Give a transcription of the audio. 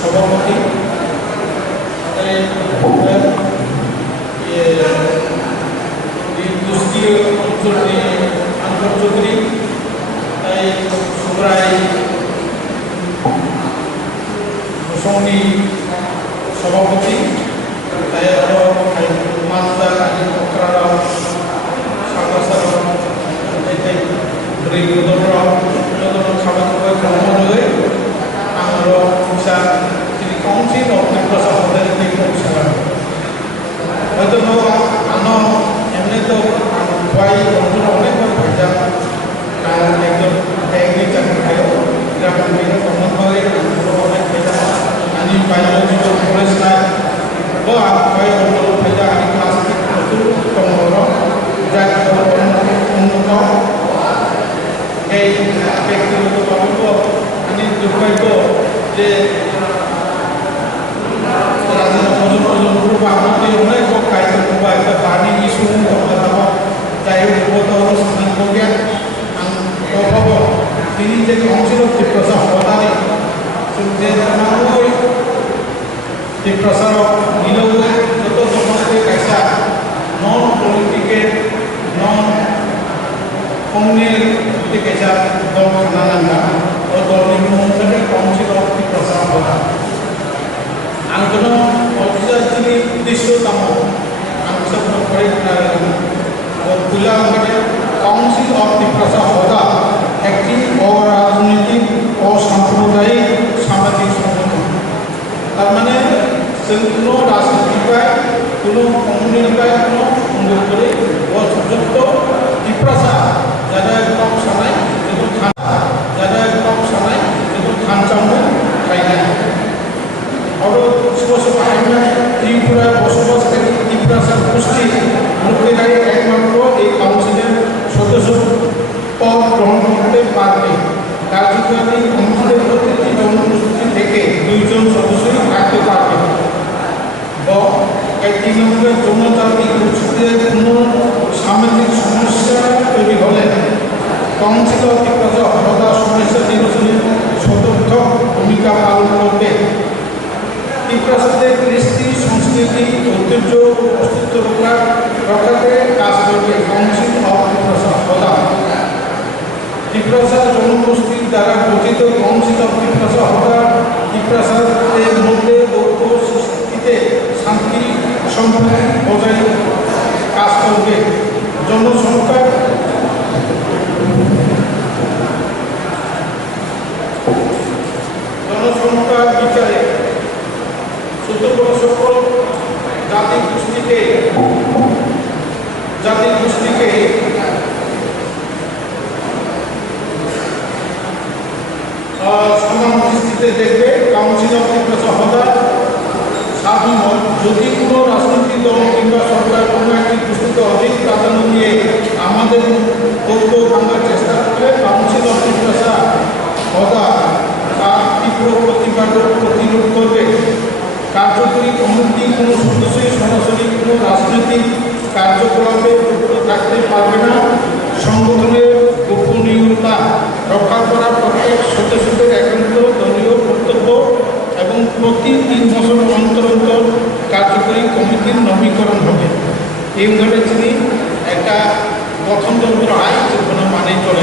সভাপতি দুষ্টি অঞ্চলটি আন্তর্চৌধুরী সুব্রাই গোস্বামী সভাপতি তাই আরো মালদা পক্রারা সাগর খাবার খাবার ଆମର ଓଡ଼ିଶା ଯଦି କୌଣସି ଅର୍ଥନୈତିକ ସହରରେ ପହଞ୍ଚିବା হয়তো আন এমনি তো ভাই বন্ধুরা অনেক ভাইজা একজন ব্যাংকে চাকরি খায় গ্রামের কর্মভাবে অনেক ভাইজা আমি বায়োলজি পড়েছিলাম তো ভাই বন্ধু ভাইজা আমি ক্লাস প্রচুর কর্মর যা উন্নত এই ব্যক্তিগত আমি দুর্ভাগ্য যে আমাদের অনেক কার্যক্রম একটা পানি ইস্যু যাই হোক অনুষ্ঠান করবে অভাব তিনি যে কাউন্সিল অফ ত্রিপ্রাসা হতানি যে ত্রিপ্রাসার মিলবে যত সমস্ত কাইসা নন পলিটিক্যাল নন কমিউনিটি কাইসা দল খানা নাঙ্গা ও দল নির্মূলনে কাউন্সিল অফ ত্রিপ্রাসা হতা আলোচনা অফিসারটি উদ্দেশ্যতম আলোচনা করে তুলা মানে কাউন্সিল অফ ত্রিপ্রাসা হতা একটি অরাজনৈতিক অসাম্প্রদায়িক সামাজিক সংগঠন তার মানে কোনো রাজনৈতিক পায় কোনো কমিউনিটি পায় কোনো অনুরোধ করে যুক্ত ত্রিপ্রাসা যারা একদম সানায় এবং যারা একদম সানায় এবং খান চামড় খাই না আরও ত্রিপুরায় বসবাসকারী ত্রিপ্রাসা গোষ্ঠী লোকেরাই একমাত্র এই কাউন্সিলের সদস্য পদ গ্রহণ করতে পারবে কার্যকরী অঞ্চলের প্রতিটি জনগোষ্ঠী থেকে 2 জন সদস্যই থাকতে পারবে একটি নম্বরের জনজাতিক গোষ্ঠীদের কোনো সামাজিক সমস্যা তৈরি হলে কাউন্সিল অফ ত্রিপ্রাসা হতা সমস্যা নিরসনে সদর্থক ভূমিকা পালন করবে ত্রিপ্রাসাদের কৃষ্টি সংস্কৃতি ঐতিহ্য অস্তিত্ব রক্ষাতে কাজ করবে কাউন্সিল অফ ত্রিপ্রাসা হতা ত্রিপ্রাসা জনগোষ্ঠীর দ্বারা গঠিত কাউন্সিল অফ ত্রিপ্রাসা হতা ত্রিপ্রাসাদের মধ্যে ঐক্য সৃষ্টিতে শান্তি সম্প্রীতি বজায় কাজ করবে জনসংখ্যা বিচারে সকল জাতি গোষ্ঠীকে সমান দৃষ্টিতে দেখবে কাউন্সিল অফ আমাদের ঐক্য ভাঙার চেষ্টা করলে কাউন্সিল অফ ত্রিপুরা সদা তার তীব্র প্রতিরোধ করবে। কার্যকরী কমিটি কোনো সদস্যই সরাসরি কোনো রাজনৈতিক কার্যকলাপে যুক্ত থাকতে পারবে না। সংগঠনের গোপনীয়তা রক্ষা করা প্রত্যেক সদস্যদের একান্ত দলীয় কর্তব্য এবং প্রতি 3 বছর অন্তর অন্তর কার্যকরী কমিটির নবীকরণ হবে। এই ধরে তিনি একটা গঠনতন্ত্র আইন মানে চলে